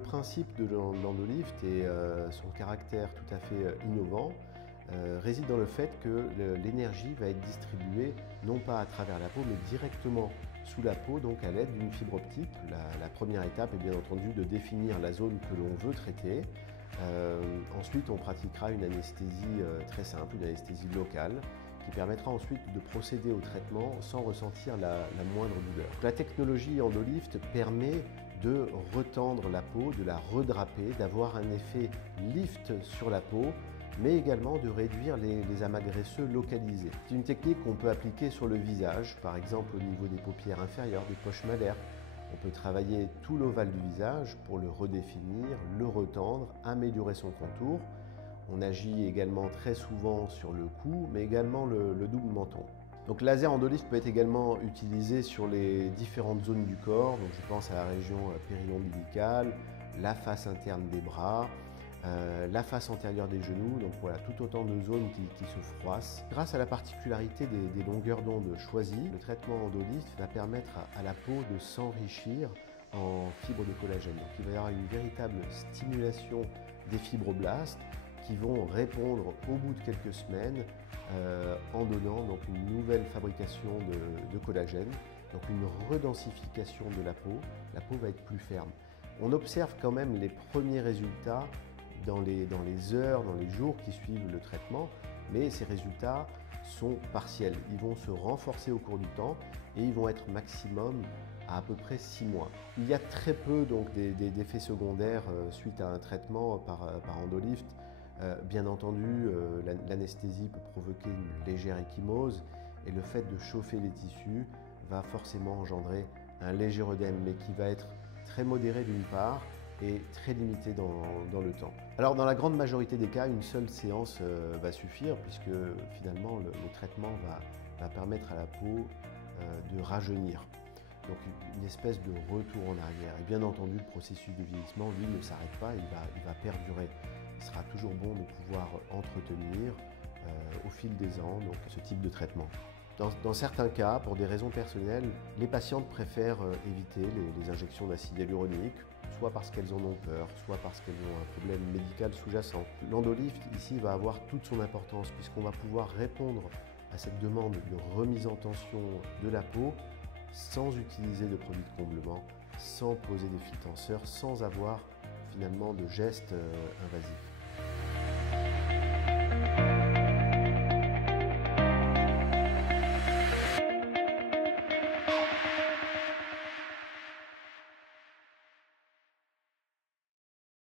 principe de l'endolift et son caractère tout à fait innovant réside dans le fait que l'énergie va être distribuée non pas à travers la peau mais directement sous la peau, donc à l'aide d'une fibre optique. La première étape est bien entendu de définir la zone que l'on veut traiter. Ensuite, on pratiquera une anesthésie très simple, une anesthésie locale, qui permettra ensuite de procéder au traitement sans ressentir la moindre douleur. La technologie Endolift permet de retendre la peau, de la redraper, d'avoir un effet lift sur la peau, mais également de réduire les amas graisseux localisés. C'est une technique qu'on peut appliquer sur le visage, par exemple au niveau des paupières inférieures, des poches malaires. On peut travailler tout l'ovale du visage pour le redéfinir, le retendre, améliorer son contour. On agit également très souvent sur le cou, mais également le double menton. Donc, le laser Endolift peut être également utilisé sur les différentes zones du corps. Donc, je pense à la région péri-ombilicale, la face interne des bras, la face antérieure des genoux, donc voilà, tout autant de zones qui se froissent. Grâce à la particularité des longueurs d'onde choisies, le traitement Endolift va permettre à la peau de s'enrichir en fibres de collagène. Donc il va y avoir une véritable stimulation des fibroblastes qui vont répondre au bout de quelques semaines en donnant donc une nouvelle fabrication de collagène, donc une redensification de la peau va être plus ferme. On observe quand même les premiers résultats dans les heures, dans les jours qui suivent le traitement, mais ces résultats sont partiels. Ils vont se renforcer au cours du temps et ils vont être maximum à peu près 6 mois. Il y a très peu d'effets secondaires suite à un traitement par Endolift. Bien entendu, l'anesthésie peut provoquer une légère ecchymose et le fait de chauffer les tissus va forcément engendrer un léger œdème, mais qui va être très modéré d'une part et très limité dans le temps. Alors dans la grande majorité des cas, une seule séance va suffire puisque finalement le traitement va permettre à la peau de rajeunir. Donc une espèce de retour en arrière. Et bien entendu, le processus de vieillissement, lui, ne s'arrête pas, il va perdurer. Il sera toujours bon de pouvoir entretenir au fil des ans donc, ce type de traitement. Dans certains cas, pour des raisons personnelles, les patientes préfèrent éviter les injections d'acide hyaluronique, soit parce qu'elles en ont peur, soit parce qu'elles ont un problème médical sous-jacent. L'Endolift, ici, va avoir toute son importance puisqu'on va pouvoir répondre à cette demande de remise en tension de la peau sans utiliser de produits de comblement, sans poser des fils tenseurs, sans avoir finalement de gestes invasifs.